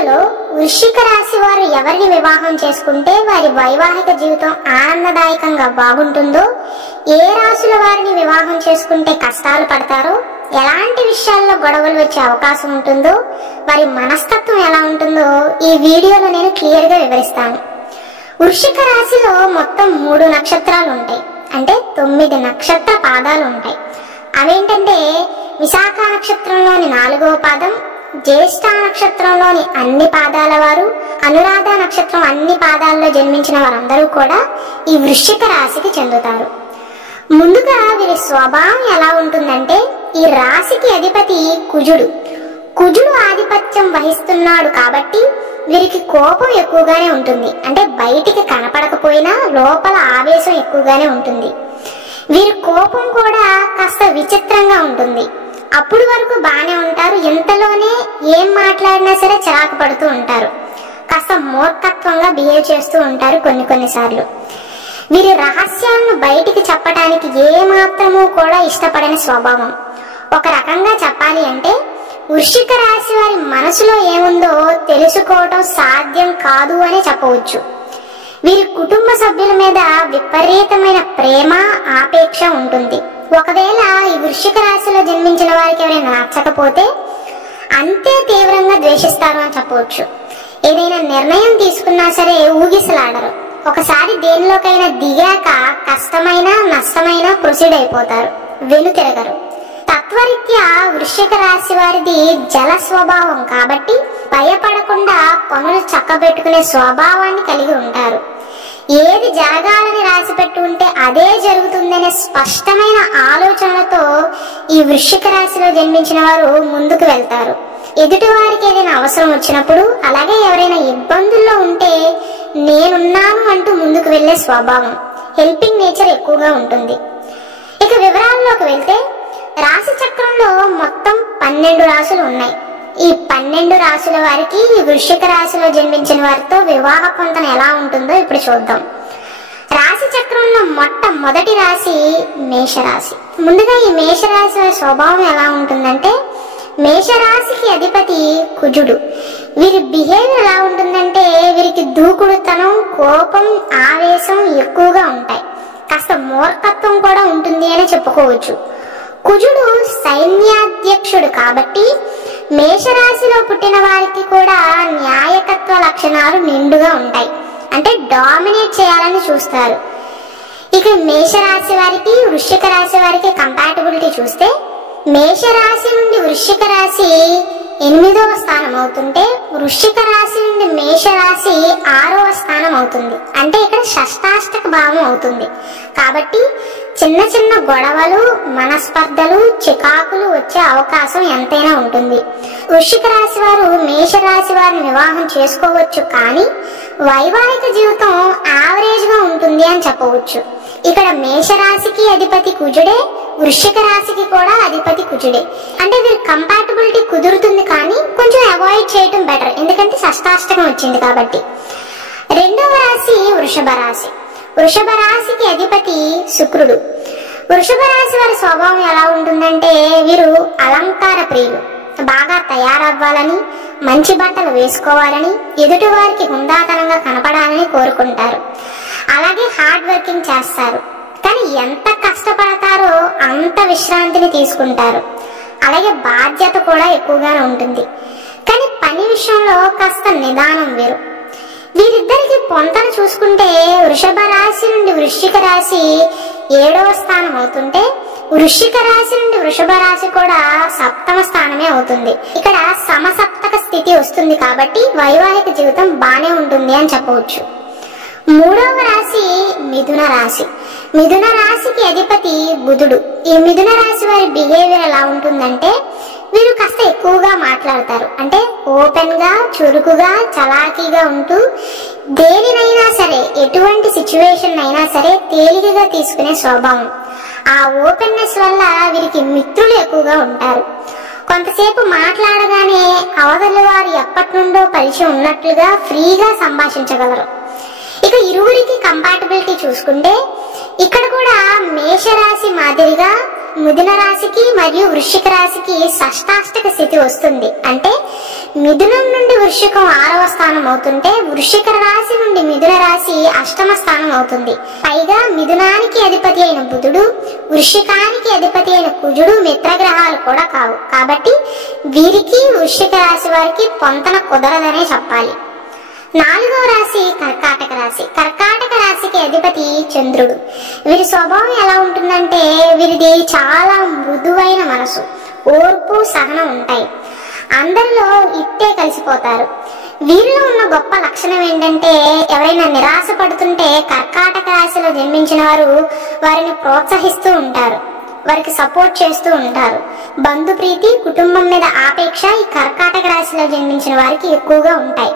వీడియోలో వృశ్చిక రాశి వారు ఎవరిని వివాహం చేసుకుంటే వారి వైవాహిక జీవితం ఆనందదాయకంగా బాగుంటుందో, ఏ రాశుల వారిని వివాహం చేసుకుంటే కష్టాలు పడతారో, ఎలాంటి విషయాల్లో గొడవలు వచ్చే అవకాశం ఉంటుందో, వారి మనస్తత్వం ఎలా ఉంటుందో ఈ వీడియోలో నేను క్లియర్ గా వివరిస్తాను. వృశ్చిక రాశిలో మొత్తం 3 నక్షత్రాలు ఉంటాయి. అంటే 9 నక్షత్ర పాదాలు ఉంటాయి. అవేంటంటే విశాఖ నక్షత్రంలోని 4వ పాదం, జ్యేష్ఠ నక్షత్రంలోని అన్ని పాదాల వారు, అనురాధ నక్షత్రం అన్ని పాదాల్లో జన్మించిన వారందరూ కూడా ఈ వృశ్చిక రాశికి చెందుతారు. ముందుగా వీరి స్వభావం ఎలా ఉంటుందంటే, ఈ రాశికి అధిపతి కుజుడు. కుజుడు ఆధిపత్యం వహిస్తున్నాడు కాబట్టి వీరికి కోపం ఎక్కువగానే ఉంటుంది. అంటే బయటికి కనపడకపోయినా లోపల ఆవేశం ఎక్కువగానే ఉంటుంది. వీరి కోపం కూడా కాస్త విచిత్రంగా ఉంటుంది. అప్పుడు వరకు బానే ఉంటారు, ఇంతలోనే ఏం మాట్లాడినా సరే చిరాకు పడుతూ ఉంటారు. కాస్త మూర్ఖత్వంగా బిహేవ్ చేస్తూ ఉంటారు కొన్నిసార్లు. వీరి రహస్యాలను బయటికి చెప్పడానికి ఏమాత్రమూ కూడా ఇష్టపడని స్వభావం. ఒక రకంగా చెప్పాలి అంటే వృశ్చిక రాశి వారి మనసులో ఏముందో తెలుసుకోవటం సాధ్యం కాదు అని చెప్పవచ్చు. వీరి కుటుంబ సభ్యుల మీద విపరీతమైన ప్రేమ, ఆపేక్ష ఉంటుంది. ఒకవేళ ఈ వృశ్చిక రాశిలో జన్మించిన వారికి ఎవరైనా నచ్చకపోతే అంతే తీవ్రంగా ద్వేషిస్తారు అని చెప్పవచ్చు. ఏదైనా నిర్ణయం తీసుకున్నా సరే ఊగిసలాడరు. ఒకసారి దేనిలోకైనా దిగాక కష్టమైన నష్టమైన ప్రొసీడ్ అయిపోతారు, వెనుతిరగరు. తత్వరీత్యా వృశ్చిక రాశి వారిది జల స్వభావం కాబట్టి భయపడకుండా పనులు చక్కబెట్టుకునే స్వభావాన్ని కలిగి ఉంటారు. ఏది జరగాలని రాసి పెట్టి ఉంటే అదే జరుగుతుందనే స్పష్టమైన ఆలోచనలతో ఈ వృశ్చిక రాశిలో జన్మించిన వారు ముందుకు వెళ్తారు. ఎదుటి వారికి ఏదైనా అవసరం వచ్చినప్పుడు, అలాగే ఎవరైనా ఇబ్బందుల్లో ఉంటే నేనున్నాను అంటూ ముందుకు వెళ్లే స్వభావం, హెల్పింగ్ నేచర్ ఎక్కువగా ఉంటుంది. ఇక వివరాల్లోకి వెళ్తే రాశి చక్రంలో మొత్తం 12 రాశులు ఉన్నాయి. ఈ 12 రాశుల వారికి ఈ వృశ్చిక రాశిలో జన్మించిన వారితో వివాహ పొంతన ఎలా ఉంటుందో ఇప్పుడు చూద్దాం. రాశి చక్రంలో మొట్టమొదటి రాశి మేషరాశి. ముందుగా ఈ మేషరాశి వారి స్వభావం ఎలా ఉంటుందంటే, మేషరాశికి అధిపతి కుజుడు. వీరి బిహేవియర్ ఎలా ఉంటుందంటే, వీరికి దూకుడుతనం, కోపం, ఆవేశం ఎక్కువగా ఉంటాయి. కాస్త మూర్ఖత్వం కూడా ఉంటుంది అని చెప్పుకోవచ్చు. కుజుడు సైన్యాధ్యక్షుడు కాబట్టి మేషరాశిలో పుట్టిన వారికి కూడా న్యాయకత్వ లక్షణాలు నిండుగా ఉంటాయి. అంటే డామినేట్ చేయాలని చూస్తారు. ఇక మేషరాశి వారికి వృశ్చిక రాశి వారికి కంపాటబిలిటీ చూస్తే, మేషరాశి నుండి వృశ్చిక రాశి 8వ స్థానం అవుతుంటే, వృశ్చిక రాశి నుండి మేషరాశి 6వ స్థానం అవుతుంది. అంటే ఇక్కడ షష్టాష్టక భావం అవుతుంది. కాబట్టి చిన్న చిన్న గొడవలు, మనస్పర్ధలు, చికాకులు వచ్చే అవకాశం ఎంతైనా ఉంటుంది. వృశ్చిక రాశి వారు మేషరాశి వారిని వివాహం చేసుకోవచ్చు, కానీ వైవాహిక జీవితం యావరేజ్ గా ఉంటుంది అని చెప్పవచ్చు. ఇక్కడ మేషరాశికి అధిపతి కుజుడే, వృశ్చిక రాశికి కూడా అధిపతి కుజుడే. అంటే వీరి కంపాటబిలిటీ కుదురుతుంది, కానీ కొంచెం అవాయిడ్ చేయటం బెటర్, ఎందుకంటే షష్టాష్టకం వచ్చింది కాబట్టి. రెండవ రాశి వృషభ రాశి. వృషభ రాశికి అధిపతి శుక్రుడు. వృషభ రాశి వారి స్వభావం ఎలా ఉంటుందంటే, వీరు అలంకార ప్రియులు. బాగా తయారవ్వాలని, మంచి బట్టలు వేసుకోవాలని, ఎదుటి వారికి హుందాతనంగా కనపడాలని కోరుకుంటారు. అలాగే హార్డ్ వర్కింగ్ చేస్తారు, కానీ ఎంత కష్టపడతారో అంత విశ్రాంతిని తీసుకుంటారు. అలాగే బాధ్యత కూడా ఎక్కువగానే ఉంటుంది, కానీ పని విషయంలో కాస్త నిదానం వేరు. వీరిద్దరికి పొంతన చూసుకుంటే వృషభ రాశి నుండి వృశ్చిక రాశి 7వ స్థానం అవుతుంటే, వృశ్చిక రాశి నుండి వృషభ రాశి కూడా 7వ స్థానమే అవుతుంది. ఇక్కడ సమసప్తక స్థితి వస్తుంది కాబట్టి వైవాహిక జీవితం బానే ఉంటుంది అని చెప్పవచ్చు. 3వ రాశి మిథున రాశి. మిథున రాశికి అధిపతి బుధుడు. ఈ మిథున రాశి వారి బిహేవియర్ ఎలా ఉంటుందంటే, వీరు కాస్త ఎక్కువగా మాట్లాడతారు. అంటే ఓపెన్ గా, చురుకుగా, చలాకీగా ఉంటూ దేనినైనా సరే, ఎటువంటి సిచ్యువేషన్ అయినా సరే తేలికగా తీసుకునే స్వభావం. ఆ ఓపెన్నెస్ వల్ల వీరికి మిత్రులు ఎక్కువగా ఉంటారు. కొంతసేపు మాట్లాడగానే అవతలి వారు ఎప్పటి నుండో పరిచయం ఉన్నట్లుగా ఫ్రీగా సంభాషించగలరు. ఇక ఇరువురికి కంపాటబిలిటీ చూసుకుంటే, ఇక్కడ కూడా మేషరాశి మాదిరిగా మిథున రాశికి మరియు వృశ్చిక రాశికి షష్టాష్టక స్థితి వస్తుంది. అంటే మిథునం నుండి వృశ్చికం 6వ స్థానం అవుతుంటే వృశ్చిక రాశి నుండి మిథున రాశి 8వ స్థానం అవుతుంది. పైగా మిథునానికి అధిపతి అయిన బుధుడు, వృశ్చికానికి అధిపతి అయిన కుజుడు మిత్రగ్రహాలు కూడా కావు. కాబట్టి వీరికి వృశ్చిక రాశి వారికి పొంతన కుదరదనే చెప్పాలి. 4వ రాశి కర్కాటక రాశి. కర్కాటక రాశికి అధిపతి చంద్రుడు. వీరి స్వభావం ఎలా ఉంటుందంటే వీరిది చాలా మృదువైన మనసు, ఓర్పు సహనం ఉంటాయి. అందరిలో ఇట్టే కలిసిపోతారు. వీరిలో ఉన్న గొప్ప లక్షణం ఏంటంటే ఎవరైనా నిరాశ పడుతుంటే కర్కాటక రాశిలో జన్మించిన వారు వారిని ప్రోత్సహిస్తూ ఉంటారు, వారికి సపోర్ట్ చేస్తూ ఉంటారు. బంధు ప్రీతి, కుటుంబం మీద ఆపేక్ష ఈ కర్కాటక రాశిలో జన్మించిన వారికి ఎక్కువగా ఉంటాయి.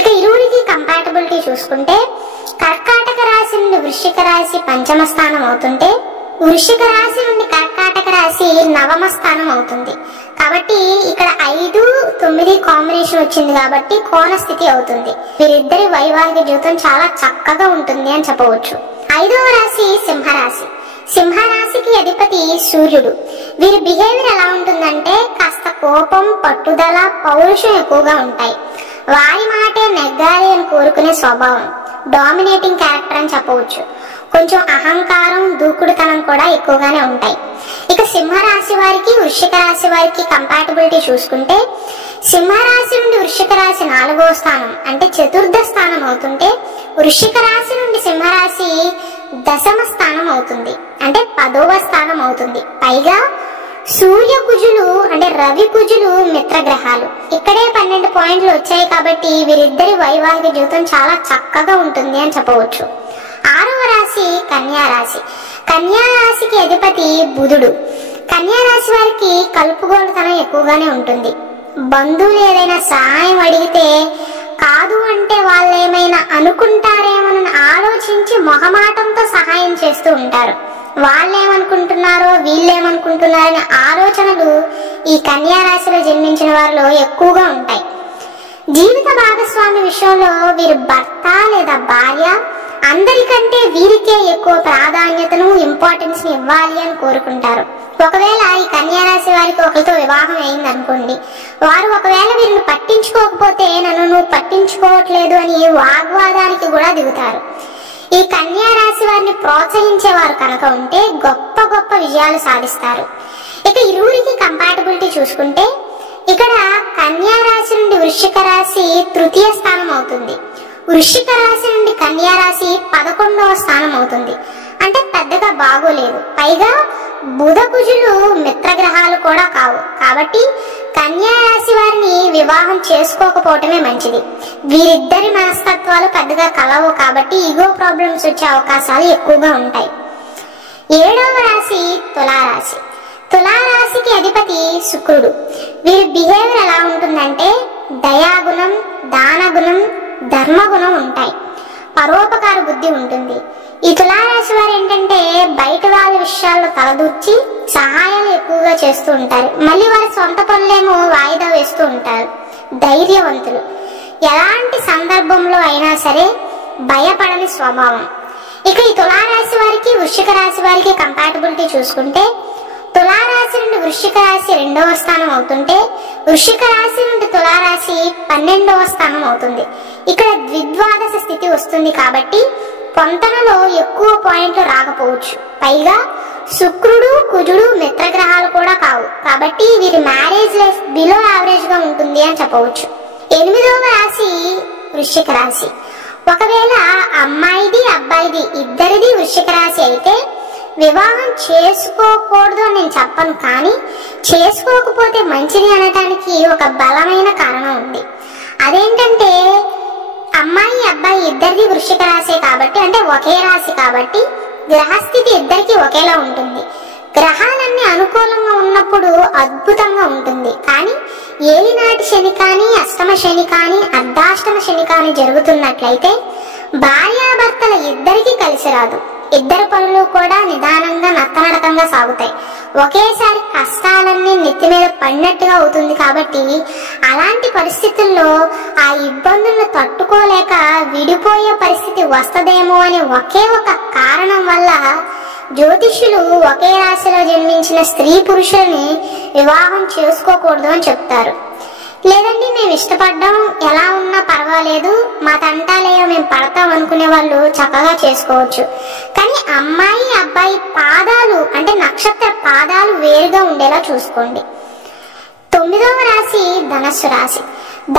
ఇక ఇరువురికి కంపాటబిలిటీ చూసుకుంటే కర్కాటక రాశి నుండి వృశ్చిక రాశి 5వ స్థానం అవుతుంటే వృశ్చిక రాశి నుండి కర్కాటక రాశి 9వ స్థానం అవుతుంది. కాబట్టి ఇక్కడ 5, 9 కాంబినేషన్ వచ్చింది కాబట్టి కోణ స్థితి అవుతుంది. వీరిద్దరి వైవాహిక జీవితం చాలా చక్కగా ఉంటుంది అని చెప్పవచ్చు. 5వ రాశి సింహరాశి. సింహరాశికి అధిపతి సూర్యుడు. వీరి బిహేవియర్ ఎలా ఉంటుందంటే కాస్త కోపం, పట్టుదల, పౌరుషం ఎక్కువగా ఉంటాయి. వారి మాటే నెగ్గాలి అని కోరుకునే స్వభావం, డామినేటింగ్ క్యారెక్టర్ అని చెప్పవచ్చు. కొంచెం అహంకారం, దూకుడుతనం కూడా ఎక్కువగానే ఉంటాయి. ఇక సింహరాశి వారికి వృశ్చిక రాశి వారికి కంపాటబిలిటీ చూసుకుంటే సింహరాశి నుండి వృశ్చిక రాశి 4వ స్థానం అంటే చతుర్థ స్థానం అవుతుంటే వృశ్చిక రాశి నుండి సింహరాశి 10వ స్థానం అవుతుంది అంటే 10వ స్థానం అవుతుంది. పైగా సూర్య కుజులు అంటే రవి కుజులు మిత్రగ్రహాలు. ఇక్కడే 12 పాయింట్లు వచ్చాయి కాబట్టి వీరిద్దరి వైవాహిక జీవితం చాలా చక్కగా ఉంటుంది అని చెప్పవచ్చు. 6వ రాశి కన్యా రాశి. కన్యా రాశికి అధిపతి బుధుడు. కన్యా రాశి వారికి కలుపుగోలుతనం ఎక్కువగానే ఉంటుంది. బంధువులు ఏదైనా సహాయం అడిగితే కాదు అంటే వాళ్ళు ఏమైనా అనుకుంటారేమోనని ఆలోచించి మొహమాటంతో సహాయం చేస్తూ ఉంటారు. వాళ్ళేమనుకుంటున్నారో వీళ్ళేమనుకుంటున్నారనే ఆలోచనలు ఈ కన్యా రాశిలో జన్మించిన వారిలో ఎక్కువగా ఉంటాయి. జీవిత భాగస్వామి విషయంలో వీరి భర్త లేదా భార్య అందరికంటే వీరికే ఎక్కువ ప్రాధాన్యతను, ఇంపార్టెన్స్ ని ఇవ్వాలి అని కోరుకుంటారు. ఒకవేళ ఈ కన్యా రాశి వారికి ఒకరితో వివాహం అయింది అనుకోండి, వారు ఒకవేళ వీరిని పట్టించుకోకపోతే నన్ను నువ్వు పట్టించుకోవట్లేదు అని వాగ్వాదానికి కూడా దిగుతారు. ఈ కన్యా రాశి వారిని ప్రోత్సహించేవారు కనుక ఉంటే గొప్ప గొప్ప విజయాలు సాధిస్తారు. ఇక ఇరువురికి కంపాటబిలిటీ చూసుకుంటే ఇక్కడ కన్యా రాశి నుండి వృశ్చిక రాశి 3వ స్థానం అవుతుంది. వృశ్చిక రాశి నుండి కన్యా రాశి 11వ స్థానం అవుతుంది. అంటే పెద్దగా బాగోలేదు. పైగా బుధ కుజులు మిత్రగ్రహాలు కూడా కావు. కాబట్టి కన్యా రాశి వారిని వివాహం చేసుకోకపోవటమే మంచిది. వీరిద్దరి మనస్తత్వాలు పెద్దగా కలవు కాబట్టి ఈగో ప్రాబ్లమ్స్ వచ్చే అవకాశాలు ఎక్కువగా ఉంటాయి. 7వ రాశి తులారాశి. తులారాశికి అధిపతి శుక్రుడు. వీరి బిహేవియర్ ఎలా ఉంటుందంటే దయాగుణం, దానగుణం, ధర్మగుణం ఉంటాయి. పరోపకార బుద్ధి ఉంటుంది. ఈ తులారాశి వారు ఏంటంటే బయట వాళ్ళ విషయాల్లో తలదూర్చి సహాయాలు ఎక్కువగా చేస్తూ ఉంటారు. మళ్ళీ వారి సొంత పనులేమో వాయిదా వేస్తూ ఉంటారు. ధైర్యవంతులు. ఎలాంటి సందర్భంలో అయినా సరే భయపడని స్వభావం. ఇక ఈ తులారాశి వారికి వృశ్చిక రాశి వారికి కంపాటబిలిటీ చూసుకుంటే తులారాశి నుండి వృశ్చిక రాశి 2వ స్థానం అవుతుంటే వృశ్చిక రాశి నుండి తులారాశి 12వ స్థానం అవుతుంది. ఇక్కడ ద్విద్వాదశ స్థితి వస్తుంది కాబట్టి పొంతనలో ఎక్కువ పాయింట్లు రాకపోవచ్చు. పైగా శుక్రుడు, కుజుడు మిత్రగ్రహాలు కూడా కావు. కాబట్టి వీరి మ్యారేజ్ లైఫ్ బిలో యావరేజ్ గా ఉంటుంది అని చెప్పవచ్చు. 8వ రాశి వృశ్చిక రాశి. ఒకవేళ అమ్మాయిది అబ్బాయిది ఇద్దరిది వృశ్చిక రాశి అయితే వివాహం చేసుకోకూడదు అని నేను చెప్పను, కానీ చేసుకోకపోతే మంచిది అనడానికి ఒక బలమైన కారణం ఉంది. అదేంటంటే అమ్మాయి అబ్బాయి ఇద్దరిది వృశ్చిక రాశి కాబట్టి అంటే ఒకే రాశి కాబట్టి గ్రహస్థితి ఇద్దరికి ఒకేలా ఉంటుంది. గ్రహాలన్నీ అనుకూలంగా ఉన్నప్పుడు అద్భుతంగా ఉంటుంది. కానీ ఏలినాటి శని కానీ, అష్టమ శని కానీ, అర్ధాష్టమ శని కానీ జరుగుతున్నట్లయితే భార్యాభర్తల ఇద్దరికి కలిసి రాదు. ఇద్దరు పనులు కూడా నిదానంగా నత్తనడకంగా సాగుతాయి. ఒకేసారి కష్టాలన్నీ నెత్తి మీద పడినట్టుగా అవుతుంది. కాబట్టి అలాంటి పరిస్థితుల్లో ఆ ఇబ్బందులను తట్టుకోలేక విడిపోయే పరిస్థితి వస్తదేమో అనే ఒకే ఒక కారణం వల్ల జ్యోతిష్యులు ఒకే రాశిలో జన్మించిన స్త్రీ పురుషుల్ని వివాహం చేసుకోకూడదు అని చెప్తారు. లేదండి మేము ఇష్టపడ్డాం, ఎలా ఉన్నా పర్వాలేదు, మా తంటాలేయో మేము పడతాం అనుకునే వాళ్ళు చక్కగా చేసుకోవచ్చు. కానీ అమ్మాయి అబ్బాయి పాదాలు అంటే నక్షత్ర పాదాలు వేరుగా ఉండేలా చూసుకోండి. 9వ రాశి ధనస్సు రాశి.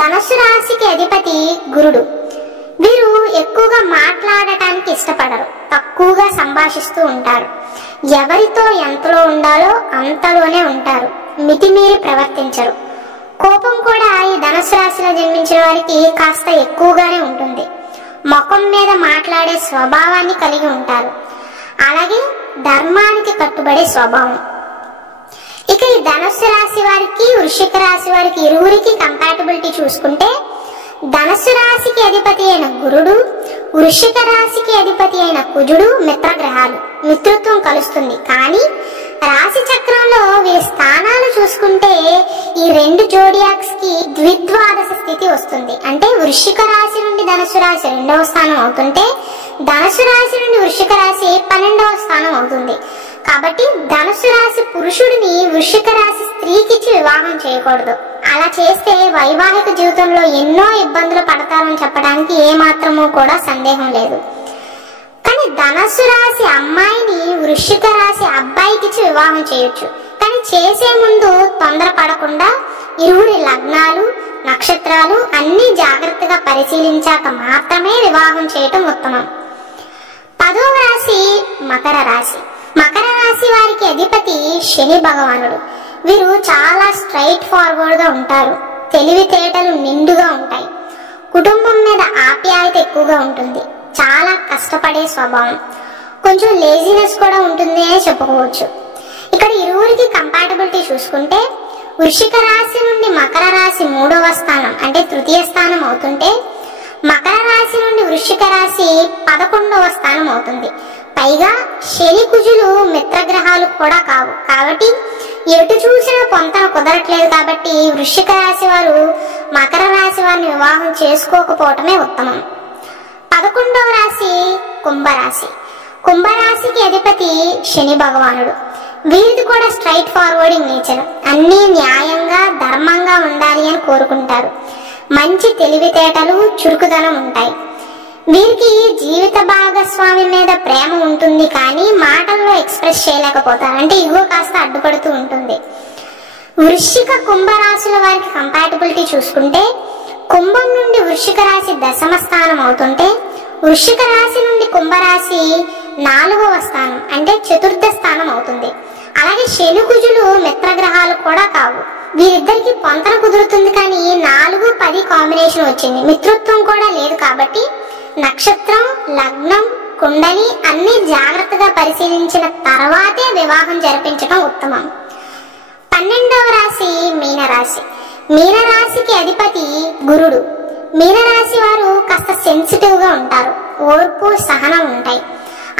ధనస్సు రాశికి అధిపతి గురుడు. వీరు ఎక్కువగా మాట్లాడటానికి ఇష్టపడరు, తక్కువగా సంభాషిస్తూ ఉంటారు. ఎవరితో ఎంతలో ఉండాలో అంతలోనే ఉంటారు, మితిమీరి ప్రవర్తించరు. కోపం కూడా ఈ ధనుసు రాశిలో జన్మించిన వారికి కాస్త ఎక్కువగానే ఉంటుంది. ముఖం మీద మాట్లాడే స్వభావాన్ని కలిగి ఉంటారు. అలాగే ధర్మానికి కట్టుబడే స్వభావం. ఇక ఈ ధనుసు రాశి వారికి వృశ్చిక రాశి వారికి ఇరువురికి కంపాటబిలిటీ చూసుకుంటే ధనుసు రాశికి అధిపతి అయిన గురుడు, వృశ్చిక రాశికి అధిపతి అయిన కుజుడు మిత్రగ్రహాలు. మిత్రత్వం కలుస్తుంది. కానీ రాశి చక్రంలో వీరి స్థానాలు చూసుకుంటే ఈ 2 జోడియాక్స్ కి ద్విద్వాదశ స్థితి వస్తుంది. అంటే వృశ్చిక రాశి నుండి ధనుసు రాశి 2వ స్థానం అవుతుంటే ధనుసు రాశి నుండి వృశ్చిక రాశి 12వ స్థానం అవుతుంది. కాబట్టి ధనుసు రాశి పురుషుడిని వృశ్చిక రాశి స్త్రీకిచ్చి వివాహం చేయకూడదు. అలా చేస్తే వైవాహిక జీవితంలో ఎన్నో ఇబ్బందులు పడతారని చెప్పడానికి ఏమాత్రమూ కూడా సందేహం లేదు. కానీ ధనుసు రాశి అమ్మాయిని వృశ్చిక రాశి అబ్బాయికిచ్చి వివాహం చేయొచ్చు. కానీ చేసే ముందు తొందరపడకుండా ఇరువురి లగ్నాలు నక్షత్రాలు అన్ని జాగ్రత్తగా పరిశీలించాక మాత్రమే వివాహం చేయటం ఉత్తమం. 10వ రాశి మకర రాశి. మకర రాశి వారికి అధిపతి శని భగవానుడు. వీరు చాలా స్ట్రైట్ ఫార్వర్డ్ గా ఉంటారు. తెలివితేటలు నిండుగా ఉంటాయి. కుటుంబం మీద ఆప్యాయత ఎక్కువగా ఉంటుంది. చాలా కష్టపడే స్వభావం, కొంచెం లేజినెస్ కూడా ఉంటుంది అని చెప్పుకోవచ్చు. ఇక్కడ ఇరువురికి కంపాటబిలిటీ చూసుకుంటే వృశ్చిక రాశి నుండి మకర రాశి 3వ స్థానం అంటే తృతీయ స్థానం అవుతుంటే మకర రాశి నుండి వృశ్చిక రాశి 11వ స్థానం అవుతుంది. పైగా శని కుజులు మిత్రగ్రహాలు కూడా కావు. కాబట్టి ఎటు చూసినా పొంతన కుదరట్లేదు. కాబట్టి వృశ్చిక రాశి వారు మకర రాశి వారిని వివాహం చేసుకోకపోవటమే ఉత్తమం. 11వ రాశి కుంభరాశి. కుంభరాశికి అధిపతి శని భగవానుడు. వీరిది కూడా స్ట్రైట్ ఫార్వర్డింగ్ నేచర్. అన్నీ న్యాయంగా ధర్మంగా ఉండాలి అని కోరుకుంటారు. మంచి తెలివితేటలు చురుకుదనం ఉంటాయి. వీరికి జీవిత భాగస్వామి మీద ప్రేమ ఉంటుంది, కానీ మాటల్లో ఎక్స్ప్రెస్ చేయలేకపోతారు. అంటే ఇగో కాస్త అడ్డుపడుతూ ఉంటుంది. వృశ్చిక కుంభరాశుల వారికి కంపాటబిలిటీ చూసుకుంటే కుంభం నుండి వృశ్చిక రాశి 10వ స్థానం అవుతుంటే వృశ్చిక రాశి నుండి కుంభరాశి 4వ స్థానం అంటే చతుర్థ స్థానం అవుతుంది. అలాగే శని కుజులు మిత్రగ్రహాలు కూడా కావు. వీరిద్దరికి పొంతన కుదురుతుంది, కానీ 4, 10 కాంబినేషన్ వచ్చింది. మిత్రత్వం కూడా లేదు. కాబట్టి నక్షత్రం లగ్నం కుండలి అన్ని జాగ్రత్తగా పరిశీలించిన తర్వాతే వివాహం జరిపించడం ఉత్తమం. 12వ రాశి మీనరాశి. మీనరాశికి అధిపతి గురుడు. మీనరాశి వారు కాస్త సెన్సిటివ్ గా ఉంటారు. ఓర్పు సహనం ఉంటాయి.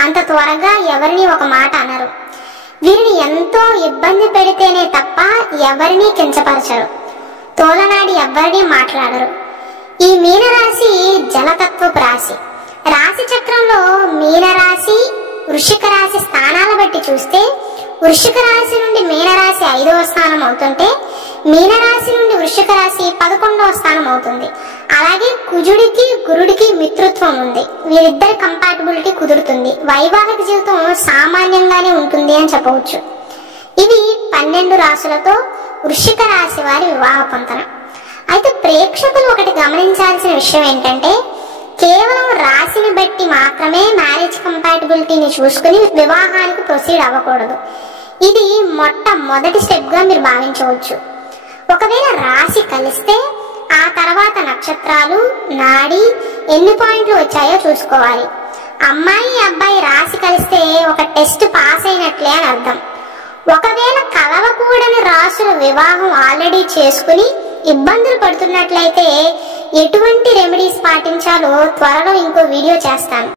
అంత త్వరగా ఎవరిని ఒక మాట అనరు. వీరిని ఎంతో ఇబ్బంది పెడితేనే తప్ప ఎవరిని కించపరచరు. తోలనాడి ఎవరిని మాట్లాడరు. ఈ మీనరాశి జలతత్వపు రాశి. రాశి చక్రంలో మీనరాశి వృశ్చిక రాశి స్థానాల బట్టి చూస్తే వృశ్చిక రాశి నుండి మీనరాశి 5వ స్థానం అవుతుంటే మీనరాశి నుండి వృశ్చిక రాశి 11వ స్థానం అవుతుంది. అలాగే కుజుడికి గురుడికి మిత్రత్వం ఉంది. వీరిద్దరి కంపాటబిలిటీ కుదురుతుంది. వైవాహిక జీవితం సామాన్యంగానే ఉంటుంది అని చెప్పవచ్చు. ఇవి 12 రాశులతో వృశ్చిక రాశి వారి వివాహ పొంతన. అయితే ప్రేక్షకులు ఒకటి గమనించాల్సిన విషయం ఏంటంటే కేవలం రాశిని బట్టి మాత్రమే మ్యారేజ్ కంపాటబిలిటీని చూసుకుని వివాహానికి ప్రొసీడ్ అవ్వకూడదు. ఇది మొట్టమొదటి స్టెప్ గా మీరు భావించవచ్చు. ఒకవేళ రాశి కలిస్తే ఆ తర్వాత నక్షత్రాలు నాడి ఎన్ని పాయింట్లు వచ్చాయో చూసుకోవాలి. అమ్మాయి అబ్బాయి రాశి కలిస్తే ఒక టెస్ట్ పాస్ అయినట్లే అని అర్థం. ఒకవేళ కలవకూడని రాశుల వివాహం ఆల్రెడీ చేసుకుని ఇబ్బందులు పడుతున్నట్లయితే ఎటువంటి రెమెడీస్ పాటించాలో త్వరలో ఇంకో వీడియో చేస్తాను.